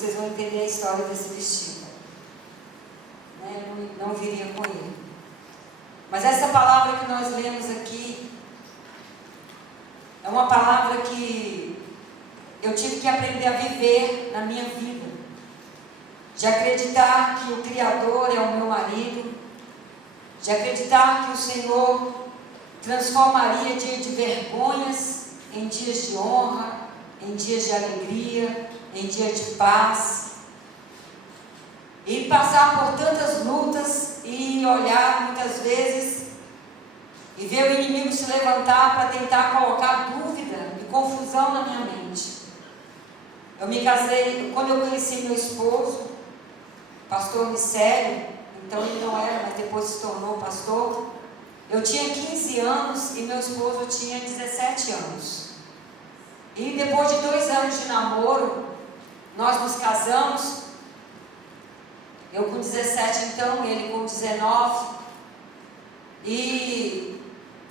vocês vão entender a história desse vestido. Né? Não viria com ele. Mas essa palavra que nós lemos aqui é uma palavra que eu tive que aprender a viver na minha vida. De acreditar que o Criador é o meu marido, de acreditar que o Senhor transformaria dias de vergonhas em dias de honra, em dias de alegria, em dias de paz. E passar por tantas lutas e olhar muitas vezes e ver o inimigo se levantar para tentar colocar dúvida e confusão na minha mente. Eu me casei, quando eu conheci meu esposo, pastor Micélio, então ele não era, mas depois se tornou pastor. Eu tinha 15 anos e meu esposo tinha 17 anos. E depois de 2 anos de namoro, nós nos casamos. Eu com 17 então, ele com 19. E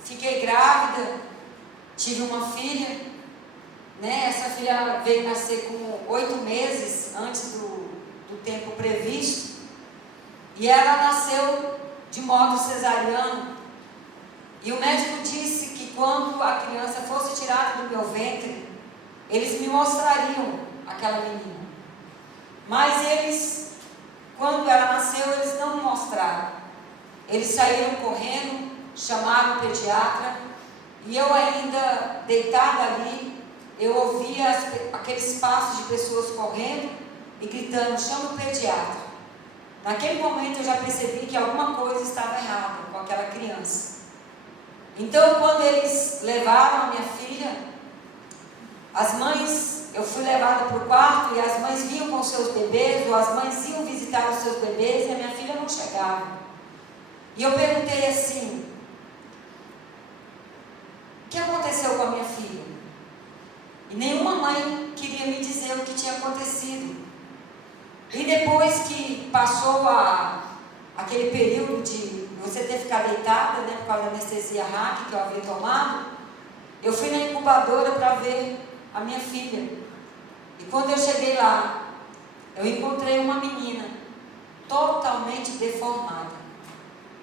fiquei grávida, tive uma filha. Né? Essa filha veio nascer com 8 meses antes do tempo previsto, e ela nasceu de modo cesariano, e o médico disse que quando a criança fosse tirada do meu ventre, eles me mostrariam aquela menina, mas eles, quando ela nasceu, eles não me mostraram. Eles saíram correndo, chamaram o pediatra, e eu ainda deitada ali, eu ouvia aqueles passos de pessoas correndo e gritando: chama o pediatra. Naquele momento eu já percebi que alguma coisa estava errada com aquela criança. Então, quando eles levaram a minha filha, as mães, eu fui levada para o quarto e as mães vinham com seus bebês, ou as mães iam visitar os seus bebês, e a minha filha não chegava. E eu perguntei assim: o que aconteceu com a minha filha? E nenhuma mãe queria me dizer o que tinha acontecido. E depois que passou aquele período de você ter ficado deitada, né, por causa da anestesia RAC que eu havia tomado, eu fui na incubadora para ver a minha filha. E quando eu cheguei lá, eu encontrei uma menina totalmente deformada.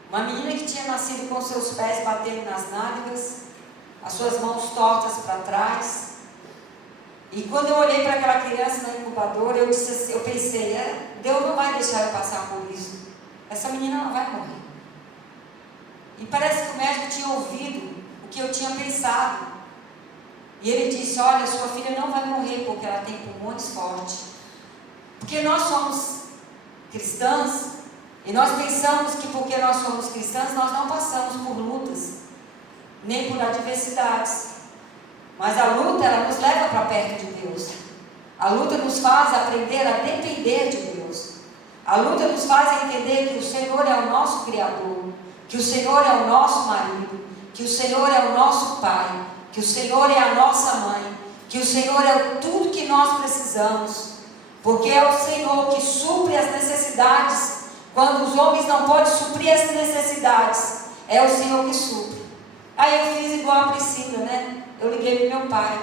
Uma menina que tinha nascido com seus pés batendo nas nádegas, as suas mãos tortas para trás. E quando eu olhei para aquela criança na incubadora, eu pensei: Deus não vai deixar eu passar por isso. Essa menina não vai morrer. E parece que o médico tinha ouvido o que eu tinha pensado. E ele disse: olha, sua filha não vai morrer porque ela tem pulmões fortes. Porque nós somos cristãs e nós pensamos que porque nós somos cristãs nós não passamos por lutas, nem por adversidades. Mas a luta, ela nos leva para perto de Deus. A luta nos faz aprender a depender de Deus. A luta nos faz entender que o Senhor é o nosso Criador, que o Senhor é o nosso marido, que o Senhor é o nosso Pai, que o Senhor é a nossa mãe, que o Senhor é tudo que nós precisamos, porque é o Senhor que supre as necessidades. Quando os homens não podem suprir as necessidades, é o Senhor que supre. Aí eu fiz igual a Priscila, né? Eu liguei para o meu pai.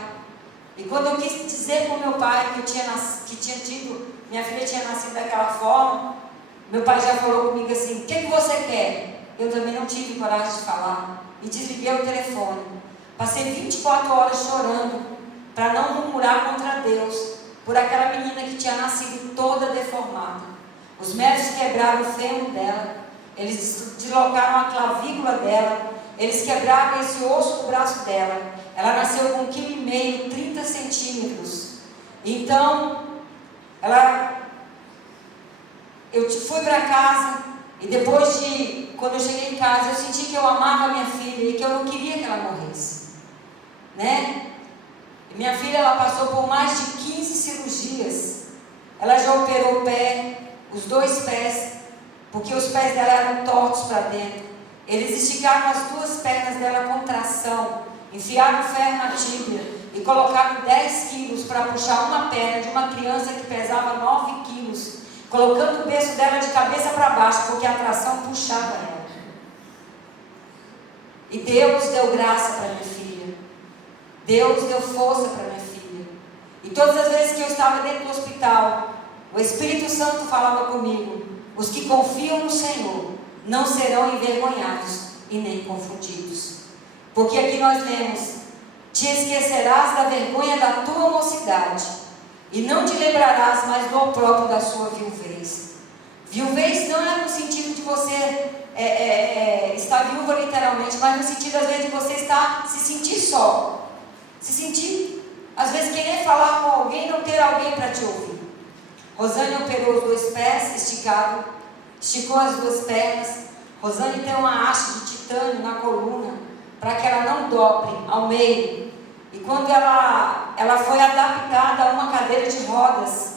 E quando eu quis dizer para o meu pai minha filha tinha nascido daquela forma, meu pai já falou comigo assim: o que você quer? Eu também não tive coragem de falar. E desliguei o telefone. Passei 24 horas chorando, para não murmurar contra Deus, por aquela menina que tinha nascido toda deformada. Os médicos quebraram o fêmur dela, eles deslocaram a clavícula dela, eles quebraram esse osso do braço dela. Ela nasceu com 1,5 kg, 30 centímetros. Então, eu fui para casa, e depois quando eu cheguei em casa, eu senti que eu amava a minha filha e que eu não queria que ela morresse, né? E minha filha, ela passou por mais de 15 cirurgias. Ela já operou o pé, os 2 pés, porque os pés dela eram tortos para dentro. Eles esticaram as 2 pernas dela com tração, enfiaram o ferro na tíbia e colocaram 10 quilos para puxar uma perna de uma criança que pesava 9 quilos, colocando o berço dela de cabeça para baixo, porque a tração puxava ela. E Deus deu graça para minha filha. Deus deu força para minha filha. E todas as vezes que eu estava dentro do hospital, o Espírito Santo falava comigo: os que confiam no Senhor não serão envergonhados e nem confundidos. Porque aqui nós lemos: te esquecerás da vergonha da tua mocidade, e não te lembrarás mais do opróbrio da sua viuvez. Viuvez não é no sentido de você estar viúva literalmente, mas no sentido às vezes de você se sentir só, se sentir, às vezes querer falar com alguém e não ter alguém para te ouvir. Rosane operou os 2 pés esticou as 2 pernas. Rosane tem uma haste de titânio na coluna, para que ela não dobre ao meio. E quando ela foi adaptada a uma cadeira de rodas,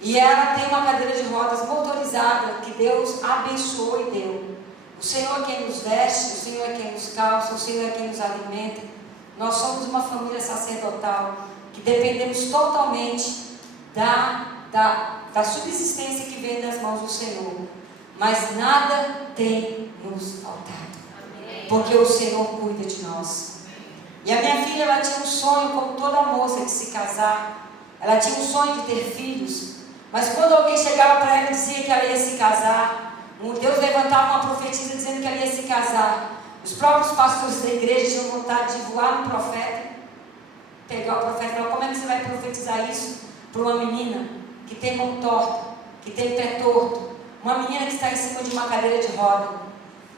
e ela tem uma cadeira de rodas motorizada, que Deus abençoou e deu. O Senhor é quem nos veste, o Senhor é quem nos calça, o Senhor é quem nos alimenta. Nós somos uma família sacerdotal, que dependemos totalmente da subsistência que vem das mãos do Senhor. Mas nada tem nos faltado, porque o Senhor cuida de nós. E a minha filha, ela tinha um sonho, como toda moça, de se casar. Ela tinha um sonho de ter filhos. Mas quando alguém chegava para ela e dizia que ela ia se casar, Deus levantava uma profetisa dizendo que ela ia se casar, os próprios pastores da igreja tinham vontade de voar no profeta, pegar o profeta e falar: como é que você vai profetizar isso para uma menina que tem mão torta, que tem pé torto, uma menina que está em cima de uma cadeira de roda?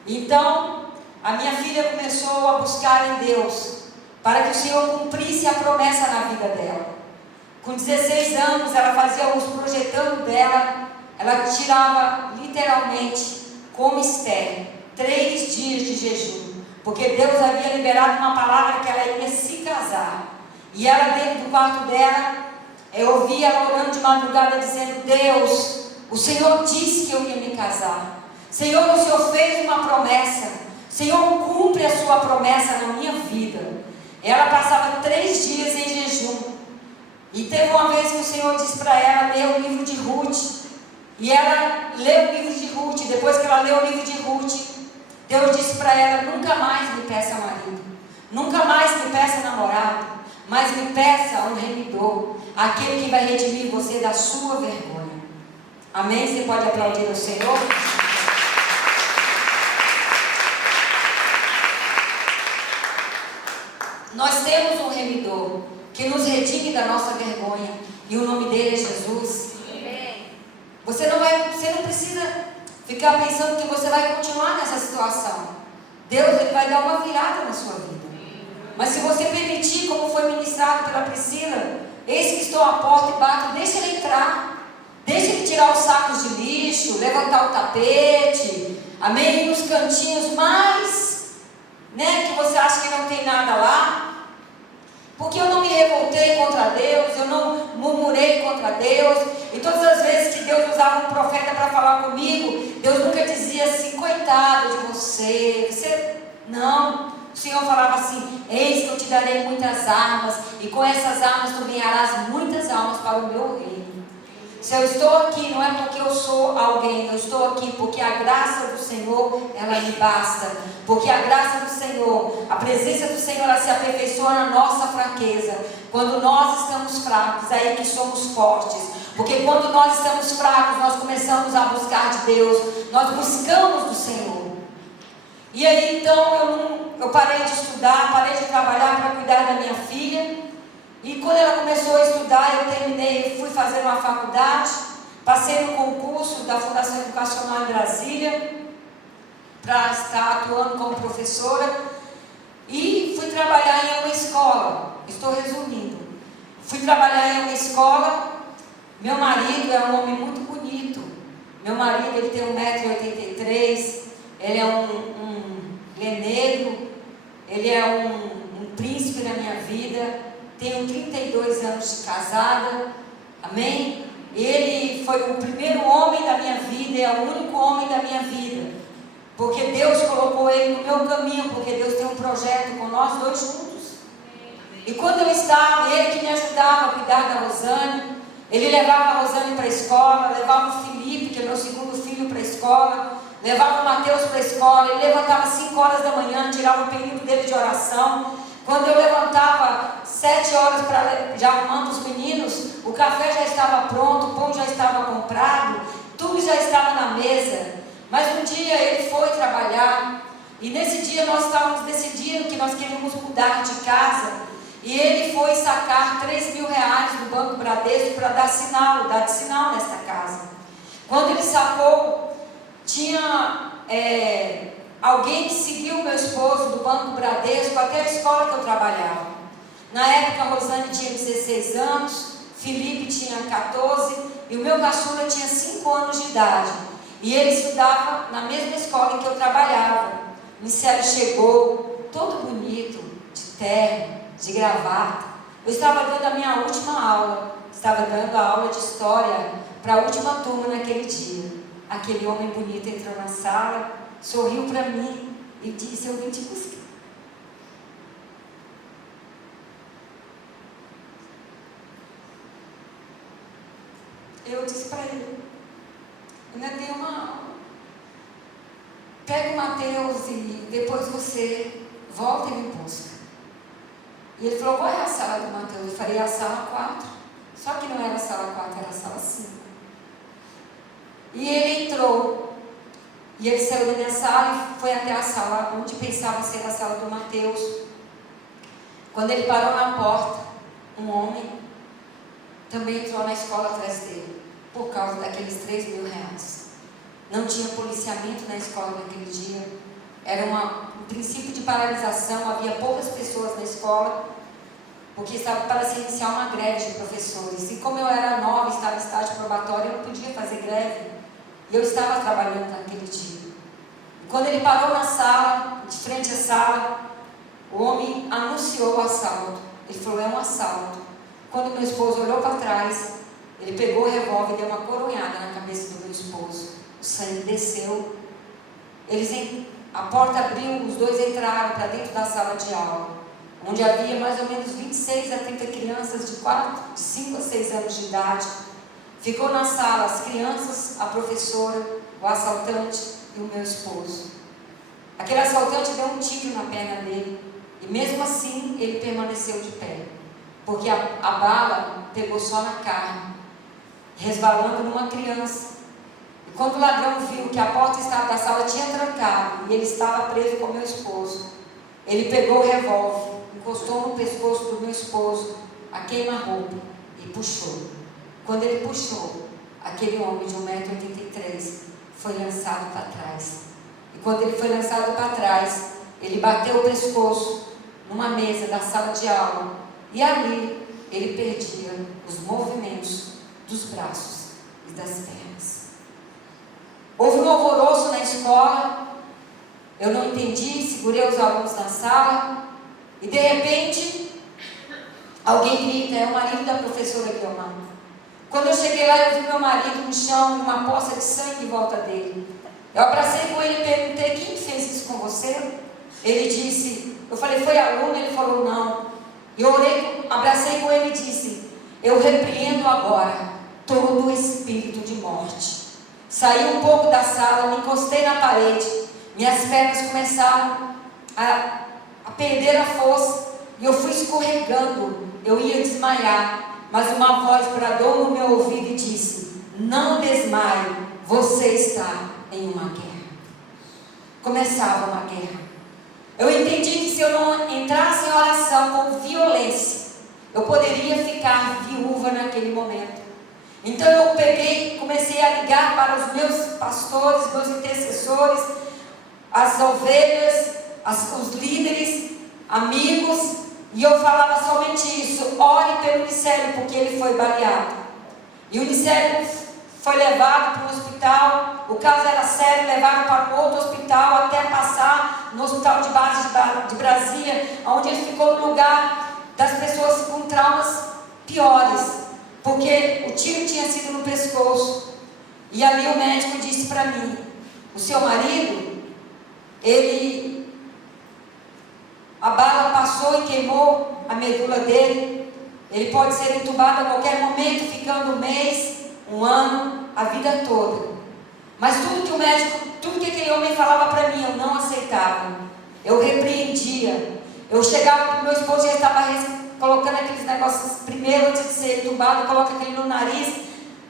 Então a minha filha começou a buscar em Deus para que o Senhor cumprisse a promessa na vida dela. Com 16 anos, ela fazia os projetando dela, ela tirava literalmente, como Esther, 3 dias de jejum, porque Deus havia liberado uma palavra que ela ia se casar. E ela, dentro do quarto dela, eu ouvia ela orando de madrugada, dizendo: Deus, o Senhor disse que eu ia me casar. Senhor, o Senhor fez uma promessa. Senhor, cumpre a sua promessa na minha vida. Ela passava 3 dias em jejum. E teve uma vez que o Senhor disse para ela ler o livro de Ruth. E ela leu o livro de Ruth. Depois que ela leu o livro de Ruth, Deus disse para ela: nunca mais me peça marido, nunca mais me peça namorado, mas me peça um remidor, aquele que vai redimir você da sua vergonha. Amém? Você pode aplaudir ao Senhor? Nós temos um remidor que nos redime da nossa vergonha, e o nome dele é Jesus. Você não precisa ficar pensando que você vai continuar nessa situação. Deus, ele vai dar uma virada na sua vida. Mas se você permitir, como foi ministrado pela Priscila: eis que estou à porta e bato, deixa ele entrar, deixa ele tirar os sacos de lixo, levantar o tapete, amém? E nos cantinhos mais, que você acha que não tem nada lá. Porque eu não me revoltei contra Deus, eu não murmurei contra Deus. E todas as vezes que Deus usava um profeta para falar comigo, Deus nunca dizia assim: coitado de você. Não, o Senhor falava assim: eis que eu te darei muitas armas, e com essas armas tu ganharás muitas almas para o meu reino. Se eu estou aqui, não é porque eu sou alguém, eu estou aqui porque a graça do Senhor, ela me basta. Porque a graça do Senhor, a presença do Senhor, ela se aperfeiçoa na nossa fraqueza. Quando nós estamos fracos, é aí que somos fortes. Porque quando nós estamos fracos, nós começamos a buscar de Deus, nós buscamos do Senhor. E aí então eu parei de estudar, parei de trabalhar para cuidar da minha filha. E quando ela começou a estudar, eu terminei, fui fazer uma faculdade, passei no concurso da Fundação Educacional em Brasília, para estar atuando como professora, e fui trabalhar em uma escola. Estou resumindo. Fui trabalhar em uma escola. Meu marido é um homem muito bonito. Meu marido, ele tem 1,83 m, ele é negro, ele é um príncipe na minha vida. Tenho 32 anos de casada, amém? Ele foi o primeiro homem da minha vida, é o único homem da minha vida, porque Deus colocou ele no meu caminho, porque Deus tem um projeto com nós dois juntos. E quando eu estava, ele que me ajudava a cuidar da Rosane, ele levava a Rosane para a escola, levava o Felipe, que é meu segundo filho, para a escola, levava o Mateus para a escola. Ele levantava às 5 horas da manhã, tirava o período dele de oração. Quando eu levantava 7 horas já arrumando os meninos, o café já estava pronto, o pão já estava tudo já estava na mesa. Mas um dia ele foi trabalhar, e nesse dia nós estávamos decidindo que nós queríamos mudar de casa, e ele foi sacar R$3.000 do Banco Bradesco para dar de sinal nesta casa. Quando ele sacou, tinha alguém que seguiu meu esposo do Banco Bradesco até a escola que eu trabalhava. Na época a Rosane tinha 16 anos, Felipe tinha 14 e o meu caçula tinha 5 anos de idade. E ele estudava na mesma escola em que eu trabalhava. O Nicélio chegou, todo bonito, de terno, de gravata. Eu estava dando a minha última aula, estava dando a aula de história para a última turma naquele dia. Aquele homem bonito entrou na sala, sorriu para mim e disse: eu vim te buscar. Eu disse para ele: ainda tem uma aula. Pega o Mateus e depois você volta e me busca. E ele falou: qual é a sala do Mateus? Eu falei: a sala 4. Só que não era a sala 4, era a sala 5. E ele entrou. E ele saiu da minha sala e foi até a sala onde pensava ser a sala do Mateus. Quando ele parou na porta, um homem também entrou na escola atrás dele, por causa daqueles R$3.000. Não tinha policiamento na escola naquele dia. Era um princípio de paralisação, havia poucas pessoas na escola, porque estava para se iniciar uma greve de professores. E como eu era nova, estava em estágio probatório, eu não podia fazer greve. E eu estava trabalhando naquele dia. E quando ele parou na sala, de frente à sala, o homem anunciou o assalto. Ele falou: é um assalto. Quando meu esposo olhou para trás, ele pegou o revólver e deu uma coronhada na cabeça do meu esposo. O sangue desceu. A porta abriu, os dois entraram para dentro da sala de aula, onde havia mais ou menos 26 a 30 crianças de 5 a 6 anos de idade. Ficou na sala as crianças, a professora, o assaltante e o meu esposo. Aquele assaltante deu um tiro na perna dele, e mesmo assim ele permaneceu de pé, porque a bala pegou só na carne, resvalando numa criança. E quando o ladrão viu que a porta da sala tinha trancado e ele estava preso com o meu esposo, ele pegou o revólver, encostou no pescoço do meu esposo, a queima-roupa, e puxou. Quando ele puxou, aquele homem de 1,83 m foi lançado para trás. E quando ele foi lançado para trás, ele bateu o pescoço numa mesa da sala de aula. E ali ele perdia os movimentos dos braços e das pernas. Houve um alvoroço na escola. Eu não entendi, segurei os alunos na sala. E de repente, alguém grita: é o marido da professora Guilherme. Quando eu cheguei lá, eu vi meu marido no chão, uma poça de sangue em volta dele. Eu abracei com ele e perguntei: quem fez isso com você? Ele disse, eu falei: foi aluno? Ele falou: não. E eu abracei com ele e disse: eu repreendo agora todo o espírito de morte. Saí um pouco da sala, me encostei na parede, minhas pernas começaram a perder a força, e eu fui escorregando, eu ia desmaiar. Mas uma voz bradou no meu ouvido e disse: não desmaie, você está em uma guerra. Começava uma guerra. Eu entendi que se eu não entrasse em oração com violência, eu poderia ficar viúva naquele momento. Então eu comecei a ligar para os meus pastores, meus intercessores, as ovelhas, os líderes, amigos. E eu falava somente isso: ore pelo Nicélio, porque ele foi baleado. E o Nicélio foi levado para um hospital. O caso era sério, levaram para outro hospital até passar no hospital de base de Brasília, onde ele ficou no lugar das pessoas com traumas piores, porque o tiro tinha sido no pescoço. E ali o médico disse para mim: o seu marido, a bala passou e queimou a medula dele. Ele pode ser entubado a qualquer momento, ficando um mês, um ano, a vida toda. Mas tudo que aquele homem falava para mim, eu não aceitava. Eu repreendia. Eu chegava para o meu esposo e ele estava colocando aqueles negócios, primeiro antes de ser entubado, coloca aquele no nariz.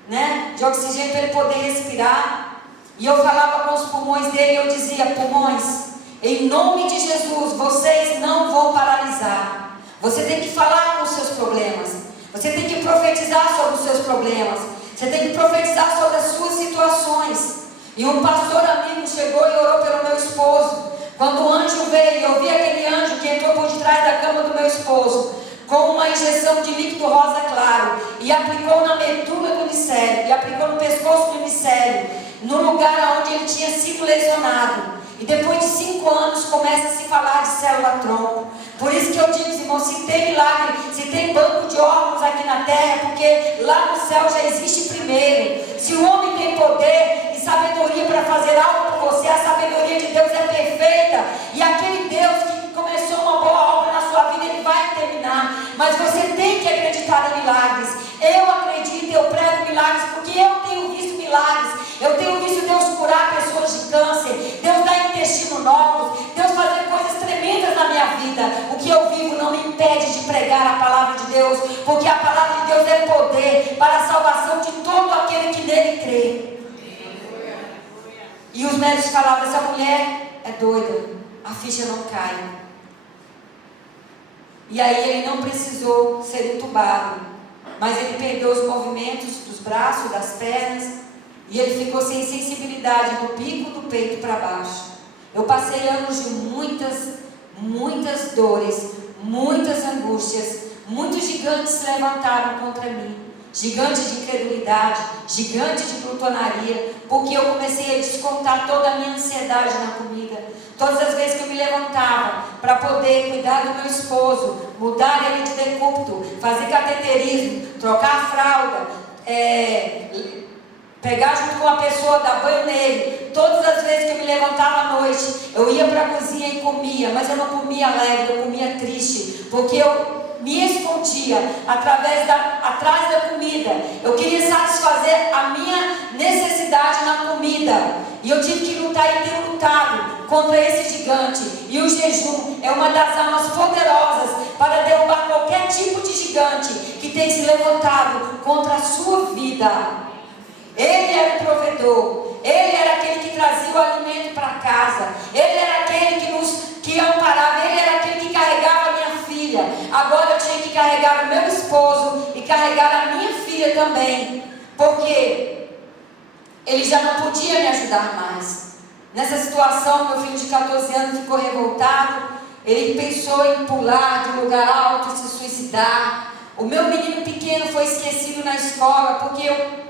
né, de oxigênio para ele poder respirar. E eu falava com os pulmões dele e eu dizia: pulmões, em nome de Jesus, vocês não vão paralisar. Você tem que falar com os seus problemas. Você tem que profetizar sobre os seus problemas. Você tem que profetizar sobre as suas situações. E um pastor amigo chegou e orou pelo meu esposo. Quando o anjo veio, eu vi aquele anjo que entrou por detrás da cama do meu esposo, com uma injeção de líquido rosa claro, e aplicou na medula do micélio, e aplicou no pescoço do micélio, no lugar onde ele tinha sido lesionado. E depois de 5 anos começa a se falar de célula-tronco. Por isso que eu digo, irmão, se tem milagre, se tem banco de órgãos aqui na terra, porque lá no céu já existe primeiro. Se o homem tem poder e sabedoria para fazer algo por você, a sabedoria de Deus é perfeita. E aquele Deus que começou uma boa obra na sua vida, ele vai terminar. Mas você tem que acreditar em milagres. Eu acredito, eu prego milagres, porque eu tenho visto milagres. Eu tenho visto Deus curar pessoas de câncer, Deus dar intestino novos, Deus fazer coisas tremendas na minha vida. O que eu vivo não me impede de pregar a palavra de Deus, porque a palavra de Deus é poder para a salvação de todo aquele que nele crê. E os médicos falavam: essa mulher é doida, a ficha não cai. E aí ele não precisou ser entubado, mas ele perdeu os movimentos dos braços, das pernas, e ele ficou sem sensibilidade do pico do peito para baixo. Eu passei anos de muitas dores, muitas angústias. Muitos gigantes se levantaram contra mim. Gigantes de incredulidade, gigantes de glutonaria, porque eu comecei a descontar toda a minha ansiedade na comida. Todas as vezes que eu me levantava para poder cuidar do meu esposo, mudar ele de decúbito, fazer cateterismo, trocar a fralda, pegar junto com a pessoa, dar banho nele. Todas as vezes que eu me levantava à noite, eu ia para a cozinha e comia, mas eu não comia alegre, eu comia triste, porque eu me escondia atrás da comida. Eu queria satisfazer a minha necessidade na comida, e eu tive que lutar e tenho lutado contra esse gigante. E o jejum é uma das armas poderosas para derrubar qualquer tipo de gigante que tem se levantado contra a sua vida. Ele era o provedor, ele era aquele que trazia o alimento para casa, ele era aquele que amparava, ele era aquele que carregava a minha filha. Agora eu tinha que carregar o meu esposo e carregar a minha filha também, porque ele já não podia me ajudar mais. Nessa situação, meu filho de 14 anos ficou revoltado, ele pensou em pular de um lugar alto e se suicidar. O meu menino pequeno foi esquecido na escola, porque eu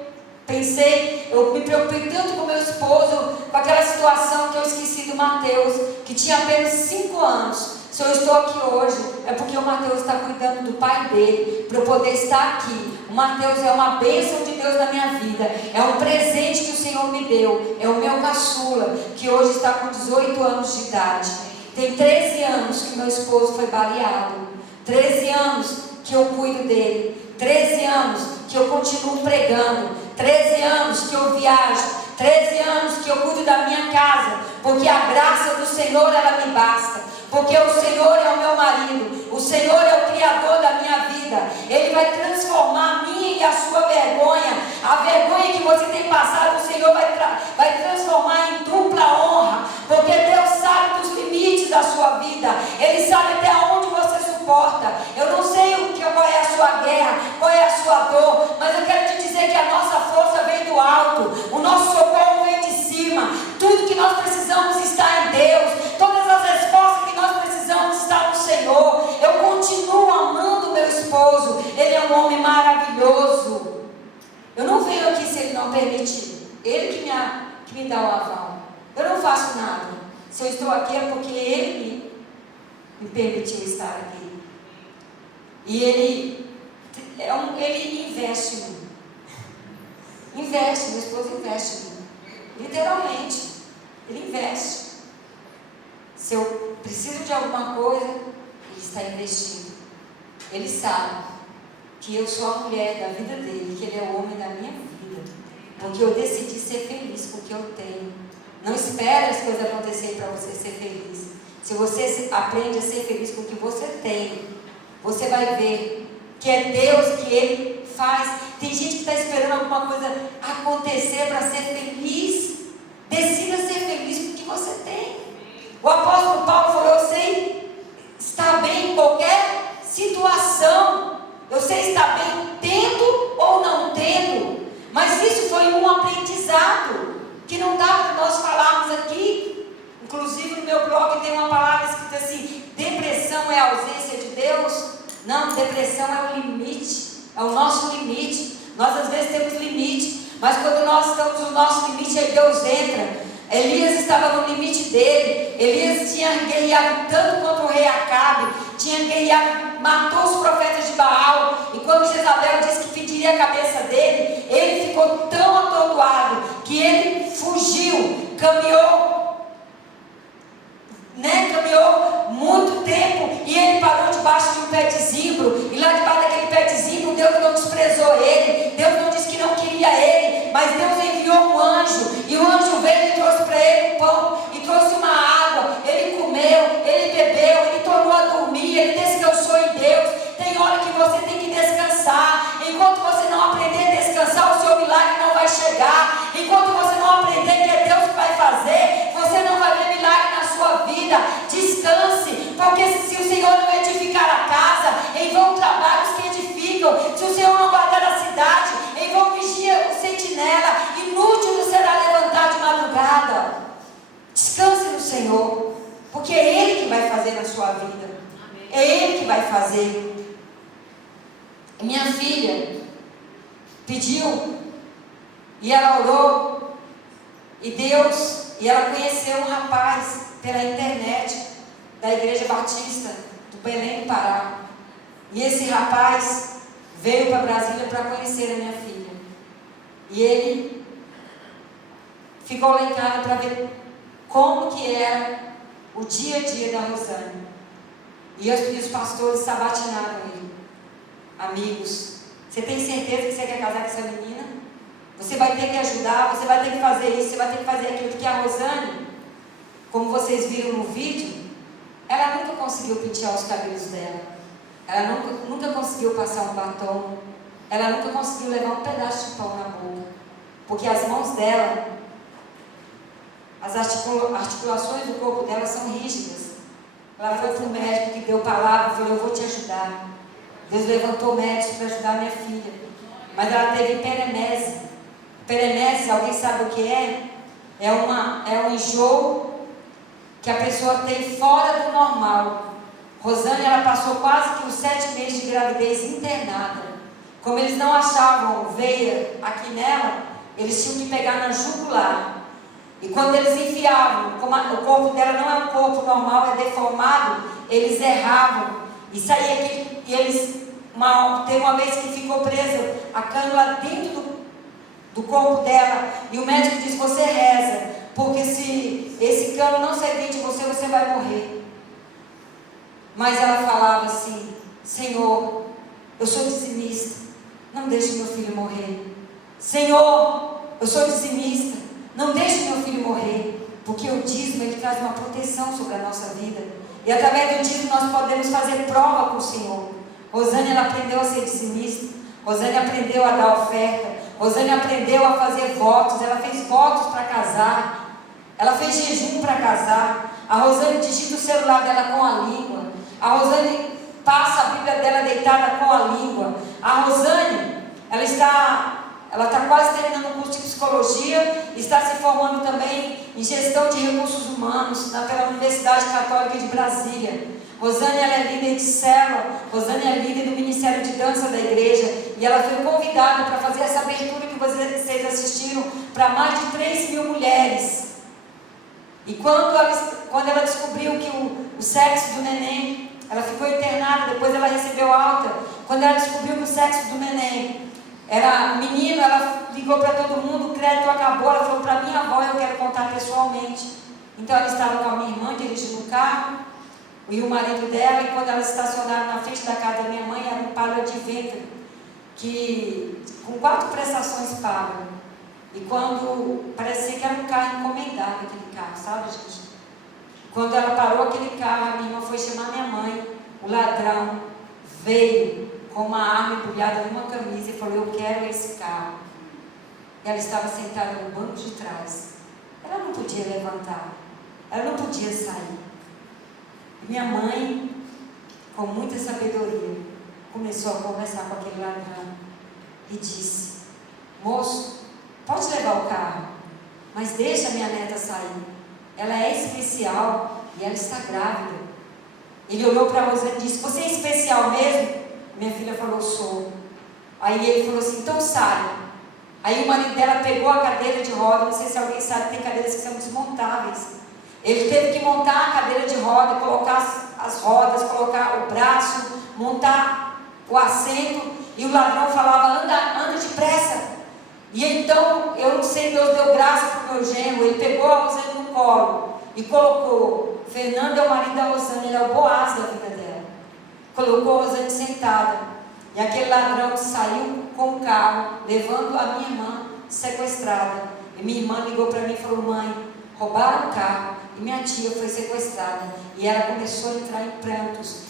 me preocupei tanto com meu esposo, com aquela situação, que eu esqueci do Mateus, que tinha apenas 5 anos. Se eu estou aqui hoje, é porque o Mateus está cuidando do pai dele, para eu poder estar aqui. O Mateus é uma bênção de Deus na minha vida, é um presente que o Senhor me deu, é o meu caçula, que hoje está com 18 anos de idade. Tem 13 anos que meu esposo foi baleado, 13 anos que eu cuido dele, 13 anos que eu continuo pregando, 13 anos que eu viajo, 13 anos que eu cuido da minha casa, porque a graça do Senhor, ela me basta, porque o Senhor é o meu marido, o Senhor é o Criador da minha vida. Ele vai transformar a minha e a sua vergonha, a vergonha que você tem passado, o Senhor vai transformar em dupla honra, porque Deus sabe dos limites da sua vida, Ele sabe até onde você suporta. Eu não sei qual é a sua guerra, qual é a sua dor, mas eu quero te dizer que a nossa força vem do alto, o nosso socorro vem de cima. Tudo que nós precisamos está em Deus, todas as respostas que nós precisamos estão no Senhor. Eu continuo amando meu esposo, ele é um homem maravilhoso. Eu não venho aqui se ele não permitir, ele que me dá o aval. Eu não faço nada. Se eu estou aqui é porque ele me permitiu estar aqui. E ele investe em mim. Investe, meu esposo investe em mim. Literalmente, ele investe. Se eu preciso de alguma coisa, ele está investindo. Ele sabe que eu sou a mulher da vida dele, que ele é o homem da minha vida, porque eu decidi ser feliz com o que eu tenho. Não espere as coisas acontecerem para você ser feliz. Se você aprende a ser feliz com o que você tem, você vai ver que é Deus que Ele faz Tem gente que está esperando alguma coisa acontecer para ser feliz. Decida ser feliz com o que você tem. O apóstolo Paulo falou: eu sei estar bem em qualquer situação. Eu sei estar bem tendo ou não tendo. Mas isso foi um aprendizado que não dá para nós falarmos aqui. Inclusive no meu blog tem uma palavra escrita assim: depressão é a ausência de Deus. Não, depressão é o limite, é o nosso limite. Nós às vezes temos limite, mas quando nós estamos no nosso limite, aí Deus entra. Elias estava no limite dele. Elias tinha guerreado tanto contra o rei Acabe, tinha guerreado, matou os profetas de Baal, e quando Jezabel disse que pediria a cabeça dele, ele ficou tão atordoado que ele fugiu, caminhou muito tempo, e ele parou debaixo de um pé de zimbro, e lá debaixo daquele pé de zimbro, Deus não desprezou ele, Deus não disse que não queria ele, mas Deus enviou um anjo, e o anjo veio e trouxe para ele um pão, e trouxe uma água, ele comeu, ele bebeu, ele tornou a dormir, ele descansou em Deus. Tem hora que você tem que descansar. Enquanto você não aprender a descansar, o seu milagre não vai chegar. Enquanto você não aprender que é Deus que vai fazer, você não vai ver milagre na sua vida. Descanse, porque se o Senhor não edificar a casa, em vão trabalhos que edificam. Se o Senhor não guardar a cidade, em vão vigia o sentinela. Inútil nos será levantar de madrugada. Descanse no Senhor, porque é Ele que vai fazer na sua vida. É Ele que vai fazer. Minha filha pediu, e ela orou, e ela conheceu um rapaz pela internet, da Igreja Batista do Belém do Pará. E esse rapaz veio para Brasília para conhecer a minha filha. E ele ficou lá em casa para ver como que era o dia a dia da Rosane. E os pastores sabatinaram ele. Amigos, você tem certeza que você quer casar com essa menina? Você vai ter que ajudar, você vai ter que fazer isso, você vai ter que fazer aquilo. Porque a Rosane, como vocês viram no vídeo, ela nunca conseguiu pentear os cabelos dela. Ela nunca conseguiu passar um batom. Ela nunca conseguiu levar um pedaço de pão na boca. Porque as mãos dela, as articulações do corpo dela são rígidas. Ela foi para o médico que deu palavra e falou: eu vou te ajudar. Deus levantou médicos para ajudar minha filha. Mas ela teve peremese. Peremese, alguém sabe o que é? É um enjoo que a pessoa tem fora do normal. Rosane, ela passou quase que os 7 meses de gravidez internada. Como eles não achavam veia aqui nela, eles tinham que pegar na jugular. E quando eles enfiavam, como o corpo dela não é um corpo normal, é deformado, eles erravam. E saía aqui, e tem uma vez que ficou presa a cânula dentro do corpo dela, e o médico disse: você reza, porque se esse cano não sair dentro de você, você vai morrer. Mas ela falava assim: Senhor, eu sou dizimista, não deixe meu filho morrer. Senhor, eu sou dizimista, não deixe meu filho morrer, porque o dízimo, ele traz uma proteção sobre a nossa vida, e através do dízimo nós podemos fazer prova com o Senhor. Rosane, ela aprendeu a ser dizimista. Rosane aprendeu a dar oferta. Rosane aprendeu a fazer votos. Ela fez votos para casar. Ela fez jejum para casar. A Rosane digita o celular dela com a língua. A Rosane passa a Bíblia dela deitada com a língua. A Rosane, ela está quase terminando o curso de psicologia, está se formando também em gestão de recursos humanos pela Universidade Católica de Brasília. Rosane, ela é líder de célula. Rosane é líder do Ministério de Dança da igreja, e ela foi convidada para fazer essa abertura que vocês assistiram para mais de 3.000 mulheres. E quando ela descobriu que o sexo do neném, ela ficou internada, depois ela recebeu alta. Quando ela descobriu que o sexo do neném era menino, ela ligou para todo mundo, o crédito acabou, ela falou: para minha avó eu quero contar pessoalmente. Então ela estava com a minha irmã dirigindo o carro, e o marido dela, e quando elas estacionaram na frente da casa da minha mãe, era um palio de ventre, com 4 prestações pagas. E quando, parecia que era um carro encomendado, aquele carro, sabe, gente? Quando ela parou aquele carro, a minha irmã foi chamar minha mãe, o ladrão veio com uma arma embrulhada numa camisa e falou: eu quero esse carro. Ela estava sentada no banco de trás. Ela não podia levantar, ela não podia sair. Minha mãe, com muita sabedoria, começou a conversar com aquele ladrão e disse: moço, pode levar o carro, mas deixa a minha neta sair. Ela é especial e ela está grávida. Ele olhou para a Rosane e disse: você é especial mesmo? Minha filha falou: sou. Aí ele falou assim: então sai. Aí o marido dela pegou a cadeira de roda. Não sei se alguém sabe, tem cadeiras que são desmontáveis. Ele teve que montar a cadeira de roda, colocar as rodas, colocar o braço, montar o assento. E o ladrão falava: anda depressa. E então, eu não sei, Deus deu graça para o meu genro. Ele pegou a Rosane no colo e colocou. Fernando é o marido da Rosane, ele é o Boaz da vida dela. Colocou a Rosane sentada. E aquele ladrão saiu com o carro, levando a minha irmã sequestrada. E minha irmã ligou para mim e falou: mãe, roubaram o carro e minha tia foi sequestrada. E ela começou a entrar em prantos.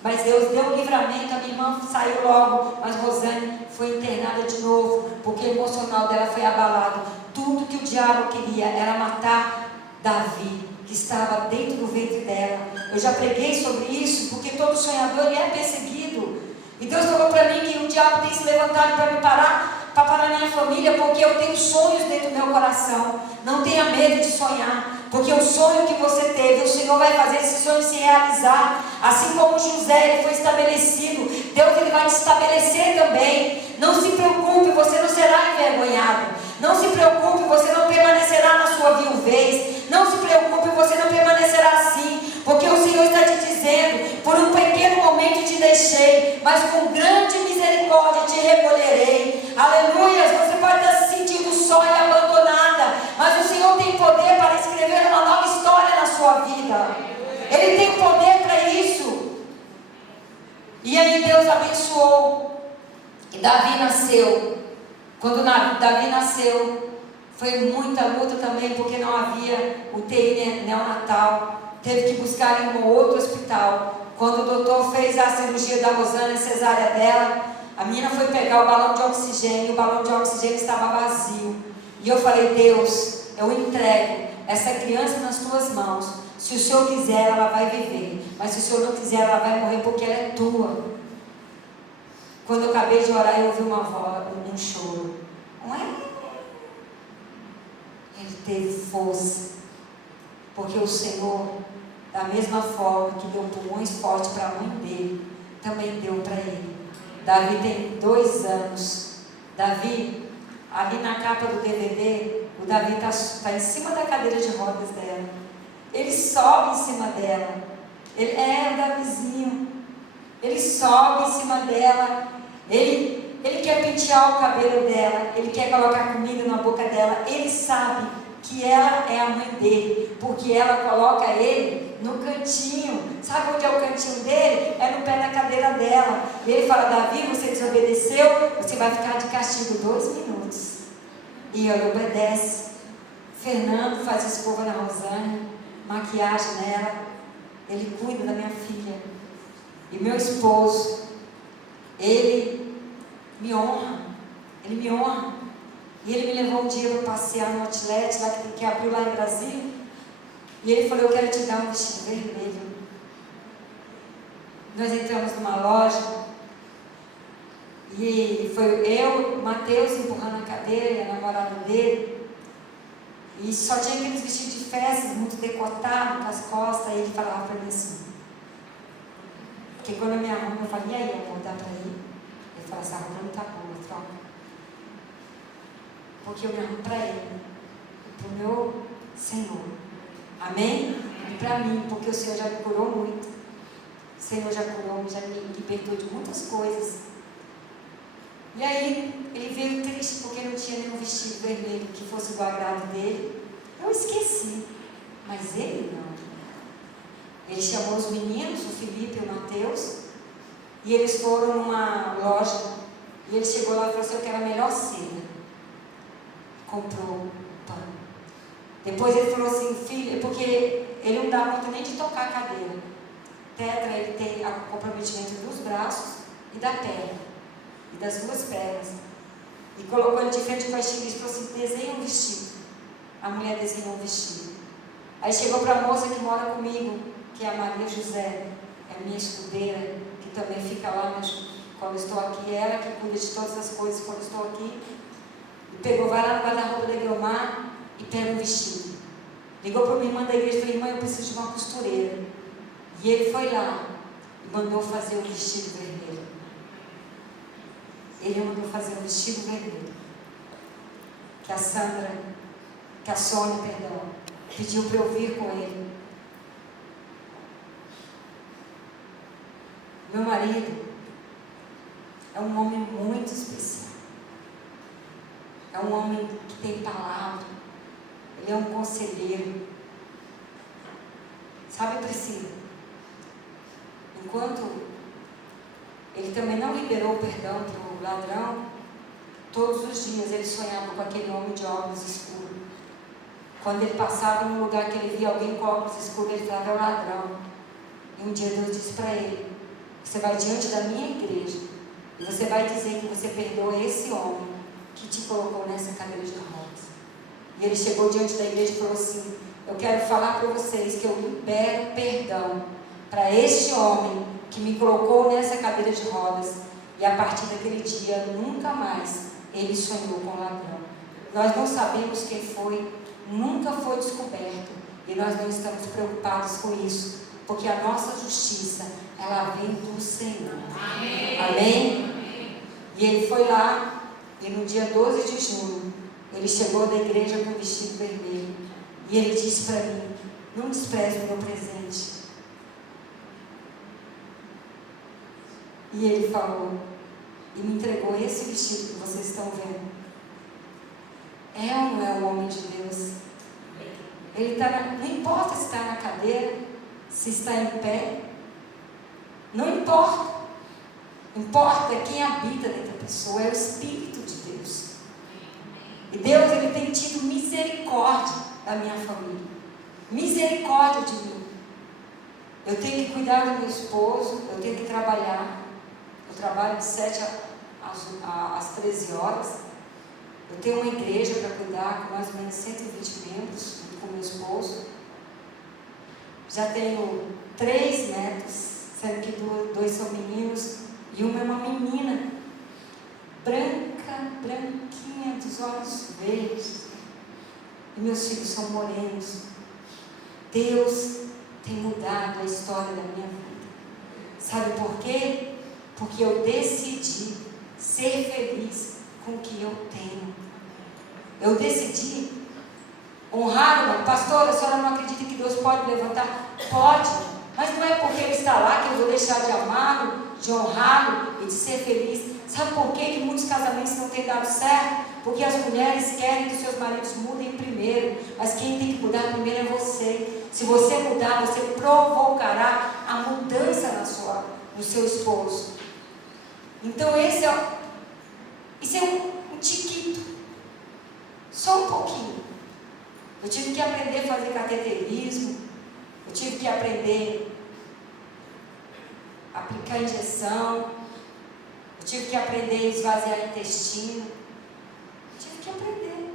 Mas Deus deu um livramento, a minha irmã saiu logo, mas Rosane foi internada de novo, porque o emocional dela foi abalado. Tudo que o diabo queria era matar Davi, que estava dentro do ventre dela. Eu já preguei sobre isso, porque todo sonhador ele é perseguido. E Deus falou para mim que o diabo tem se levantado para me parar, para parar minha família, porque eu tenho sonhos dentro do meu coração. Não tenha medo de sonhar, porque o sonho que você teve, o Senhor vai fazer esse sonho se realizar. Assim como José ele foi estabelecido, Deus ele vai te estabelecer também. Não se preocupe, você não será envergonhado. Não se preocupe, você não permanecerá na sua viuvez. Não se preocupe, você não permanecerá assim, porque o Senhor está te dizendo: por um pequeno momento te deixei, mas com grande misericórdia te recolherei. Aleluia. Você pode estar se sentindo só e abandonada, mas o Senhor tem poder para escrever uma nova história na sua vida. Ele tem poder para isso. E aí Deus abençoou, e Davi nasceu. Quando Davi nasceu, foi muita luta também, porque não havia UTI neonatal. Teve que buscar em um outro hospital. Quando o doutor fez a cirurgia da Rosane, a cesárea dela, a menina foi pegar o balão de oxigênio, e o balão de oxigênio estava vazio. E eu falei: Deus, eu entrego essa criança nas tuas mãos. Se o Senhor quiser, ela vai viver. Mas se o Senhor não quiser, ela vai morrer, porque ela é tua. Quando eu acabei de orar, eu ouvi uma voz, um choro. Ele teve força, porque o Senhor, da mesma forma que deu pulmões fortes para a mãe dele, também deu para ele. Davi tem 2 anos. Davi, ali na capa do DVD, o Davi está em cima da cadeira de rodas dela. Ele sobe em cima dela. Ele é o Davizinho. Ele sobe em cima dela. Ele quer pentear o cabelo dela. Ele quer colocar comida na boca dela. Ele sabe que ela é a mãe dele, porque ela coloca ele no cantinho. Sabe onde é o cantinho dele? É no pé da cadeira dela. E ele fala: Davi, você desobedeceu, você vai ficar de castigo 2 minutos. E ele obedece. Fernando faz escova na Rosane, maquiagem nela. Ele cuida da minha filha. E meu esposo, ele me honra. Ele me honra. E ele me levou um dia para passear no outlet, lá que abriu lá em Brasília. E ele falou: eu quero te dar um vestido vermelho. Nós entramos numa loja. E foi eu, Mateus, empurrando a cadeira, e a namorada dele. E só tinha aqueles vestidos de festa, muito decotados, com as costas. E ele falava para mim assim, porque quando eu me arrumo, eu falei: e aí, amor, dá para ir? Ele falava: essa roupa não está boa, troca. Porque eu me arrumo para ele, para o meu Senhor. Amém? E para mim, porque o Senhor já me curou muito. O Senhor já curou, já me libertou de muitas coisas. E aí, ele veio triste porque não tinha nenhum vestido vermelho que fosse do agrado dele. Eu esqueci, mas ele não. Ele chamou os meninos, o Felipe e o Mateus, e eles foram numa loja, e ele chegou lá e falou assim: eu quero a melhor seda. Comprou pano. Depois ele falou assim: filho, porque ele não dá conta nem de tocar a cadeira. Tetra, ele tem o comprometimento dos braços, e da perna, e das duas pernas. E colocou ele de frente com a estilista e falou assim: desenha um vestido. A mulher desenhou um vestido. Aí chegou para a moça que mora comigo, que é a Maria José, é a minha escudeira, que também fica lá quando eu estou aqui, ela que cuida de todas as coisas quando eu estou aqui. E pegou, vai lá no guarda-roupa da Guilmar e pega um vestido. Ligou para uma irmã da igreja e falou: irmã, eu preciso de uma costureira. E ele foi lá e mandou fazer o vestido vermelho. Ele mandou fazer um vestido vermelho. Que a Sônia, pediu para eu vir com ele. Meu marido é um homem muito especial. É um homem que tem palavra. Ele é um conselheiro. Sabe, Priscila? Enquanto ele também não liberou o perdão para o ladrão, todos os dias ele sonhava com aquele homem de óculos escuros. Quando ele passava num lugar que ele via alguém com óculos escuros, ele falava: é o ladrão. E um dia Deus disse para ele: você vai diante da minha igreja e você vai dizer que você perdoa esse homem que te colocou nessa cadeira de rodas. E ele chegou diante da igreja e falou assim: eu quero falar para vocês que eu libero perdão para este homem que me colocou nessa cadeira de rodas. E a partir daquele dia, nunca mais ele sonhou com o ladrão. Nós não sabemos quem foi, nunca foi descoberto, e nós não estamos preocupados com isso, porque a nossa justiça, ela vem do Senhor. Amém? Amém? E ele foi lá, e no dia 12 de junho, ele chegou da igreja com o vestido vermelho, e ele disse para mim: não despreze o meu presente. E ele falou, e me entregou esse vestido que vocês estão vendo. É ou não é o homem de Deus? Ele não importa se está na cadeira, se está em pé, não importa. Importa quem habita dentro da pessoa, é o Espírito de Deus. E Deus, ele tem tido misericórdia da minha família, misericórdia de mim. Eu tenho que cuidar do meu esposo, eu tenho que trabalhar. Eu trabalho de 7 às 13 horas. Eu tenho uma igreja para cuidar com mais ou menos 120 membros, junto com meu esposo. Já tenho 3 netos, sendo que 2 são meninos e uma é uma menina, branca, branquinha, dos olhos verdes. E meus filhos são morenos. Deus tem mudado a história da minha vida. Sabe por quê? Porque eu decidi ser feliz com o que eu tenho. Eu decidi honrar. Pastor, a senhora não acredita que Deus pode levantar? Pode, mas não é porque Ele está lá que eu vou deixar de amá-lo, de honrá-lo e de ser feliz. Sabe por quê que muitos casamentos não têm dado certo? Porque as mulheres querem que os seus maridos mudem primeiro, mas quem tem que mudar primeiro é você. Se você mudar, você provocará a mudança no seu esposo. Então isso é um tiquito, só um pouquinho. Eu tive que aprender a fazer cateterismo, eu tive que aprender a aplicar injeção, eu tive que aprender a esvaziar o intestino, eu tive que aprender.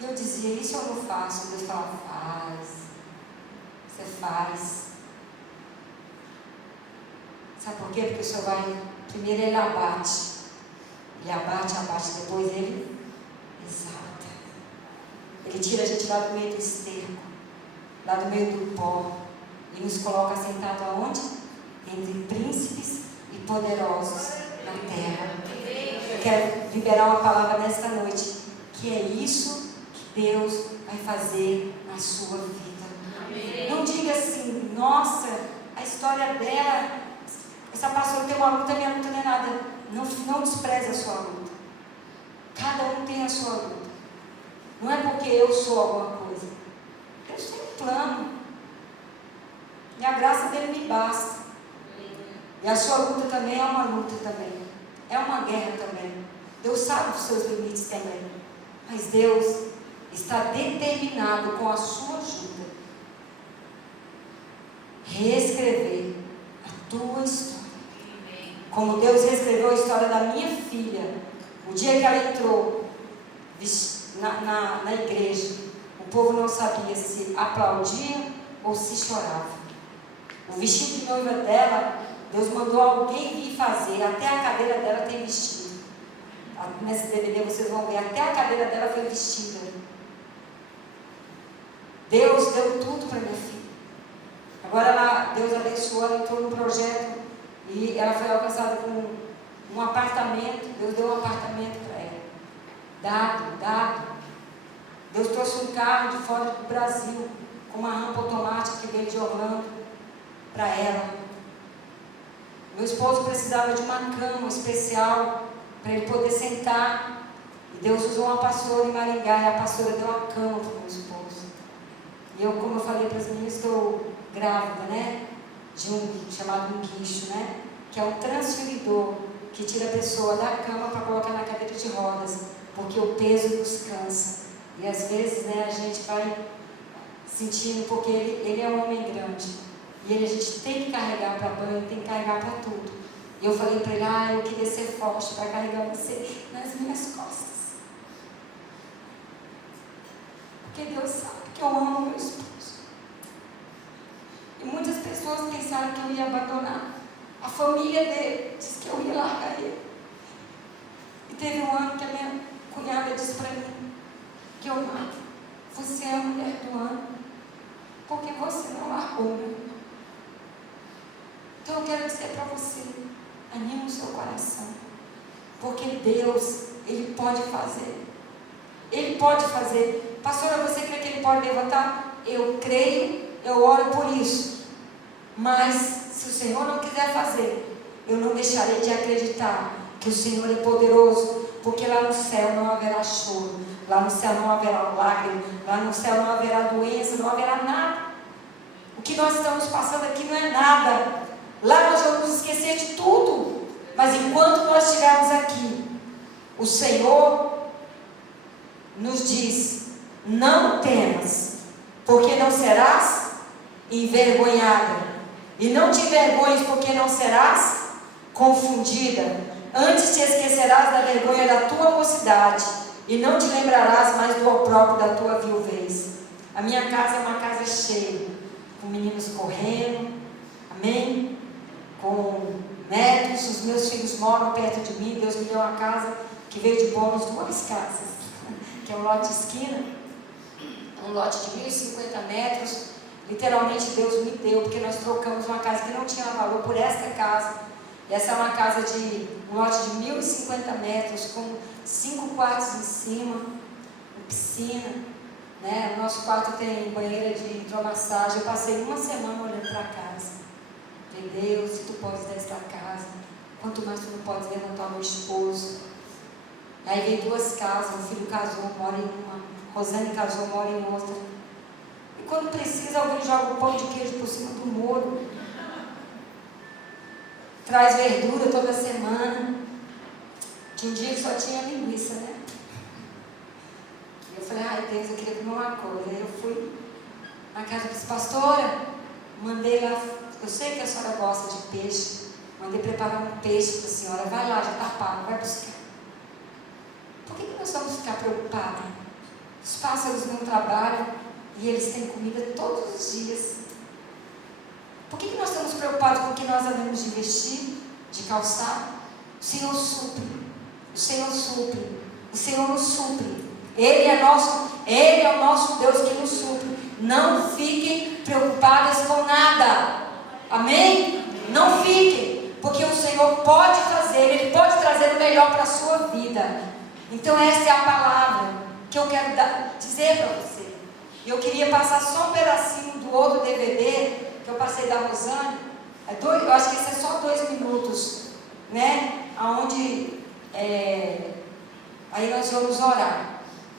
E eu dizia: isso eu não faço. Deus falava: faz, você faz. Sabe por quê? Porque o Senhor vai, primeiro Ele abate, depois Ele exalta. Ele tira a gente lá do meio do esterco, lá do meio do pó, e nos coloca sentado aonde? Entre príncipes e poderosos na terra. Eu quero liberar uma palavra nesta noite, que é isso que Deus vai fazer na sua vida. Amém. Não diga assim: nossa, a história dela, essa pastora tem uma luta, minha luta não é nada. Não despreze a sua luta. Cada um tem a sua luta. Não é porque eu sou alguma coisa. Deus tem um plano. E a graça dele me basta. E a sua luta também é uma luta também. É uma guerra também. Deus sabe dos seus limites também. Mas Deus está determinado, com a sua ajuda, reescrever a tua história Como Deus reescreveu a história da minha filha, o dia que ela entrou na igreja, o povo não sabia se aplaudia ou se chorava. O vestido de noiva dela, Deus mandou alguém vir fazer, até a cadeira dela tem vestido. Nesse DVD vocês vão ver, até a cadeira dela foi vestida. Deus deu tudo para minha filha. Agora Deus abençoou, ela entrou no projeto e ela foi alcançada com um apartamento. Deus deu um apartamento para ela. Dado. Deus trouxe um carro de fora do Brasil, com uma rampa automática que veio de Orlando para ela. Meu esposo precisava de uma cama especial para ele poder sentar. E Deus usou uma pastora em Maringá, e a pastora deu uma cama para o meu esposo. E eu, como eu falei para as meninas, estou grávida, né? De um chamado um guincho, né? Que é um transferidor que tira a pessoa da cama para colocar na cadeira de rodas, porque o peso nos cansa. E às vezes, né, a gente vai sentindo, porque ele é um homem grande. E a gente tem que carregar para banho, tem que carregar para tudo. E eu falei para ele, eu queria ser forte para carregar você nas minhas costas. Porque Deus sabe que eu amo meu esposo. E muitas pessoas pensaram que eu ia abandonar. A família dele disse que eu ia largar ele. E teve um ano que a minha cunhada disse para mim, que eu amava, você é a mulher do ano, porque você não largou, meu irmão. Então eu quero dizer para você, anime o seu coração, porque Deus, Ele pode fazer. Ele pode fazer. Pastora, você crê que Ele pode levantar? Eu creio, eu oro por isso. Mas se o Senhor não quiser fazer, eu não deixarei de acreditar que o Senhor é poderoso, porque lá no céu não haverá choro, lá no céu não haverá lágrima, lá no céu não haverá doença, não haverá nada. O que nós estamos passando aqui não é nada. Lá nós vamos esquecer de tudo. Mas enquanto nós estivermos aqui, o Senhor nos diz, não temas, porque não serás envergonhada. E não te envergonhes, porque não serás confundida. Antes te esquecerás da vergonha da tua mocidade, e não te lembrarás mais do opróbrio da tua viuvez. A minha casa é uma casa cheia, com meninos correndo, amém? Com netos, os meus filhos moram perto de mim. Deus me deu uma casa que veio de bônus, 2 casas, que é um lote de esquina, um lote de 1.050 metros. Literalmente Deus me deu, porque nós trocamos uma casa que não tinha valor por esta casa. E essa é uma casa de um lote de 1.050 metros, com 5 quartos em cima, piscina, né? O nosso quarto tem banheira de hidromassagem. Eu passei uma semana olhando para a casa. Falei, Deus, se tu podes dar esta casa, quanto mais tu não podes levantar meu esposo. Aí veio 2 casas, o filho casou, mora em uma, Rosane casou, mora em outra. E quando precisa, alguém joga um pão de queijo por cima do muro. Traz verdura toda semana. Tinha um dia que só tinha linguiça, né? E eu falei, ai Deus, eu queria comer uma coisa. Aí eu fui na casa e disse, pastora, mandei lá, eu sei que a senhora gosta de peixe, mandei preparar um peixe para a senhora, vai lá, já está pago, vai buscar. Por que nós vamos ficar preocupados? Os pássaros não trabalham e eles têm comida todos os dias. Por que nós estamos preocupados com o que nós devemos de vestir, de calçar? O Senhor supre, o Senhor supre, o Senhor nos supre. Ele é o nosso Deus que nos supre. Não fiquem preocupadas com nada. Amém? Não fiquem, porque o Senhor pode fazer, Ele pode trazer o melhor para a sua vida. Então essa é a palavra que eu quero dizer para você. Eu queria passar só um pedacinho do outro DVD que eu passei da Rosane. Eu acho que esse é só 2 minutos, né? Onde aí nós vamos orar.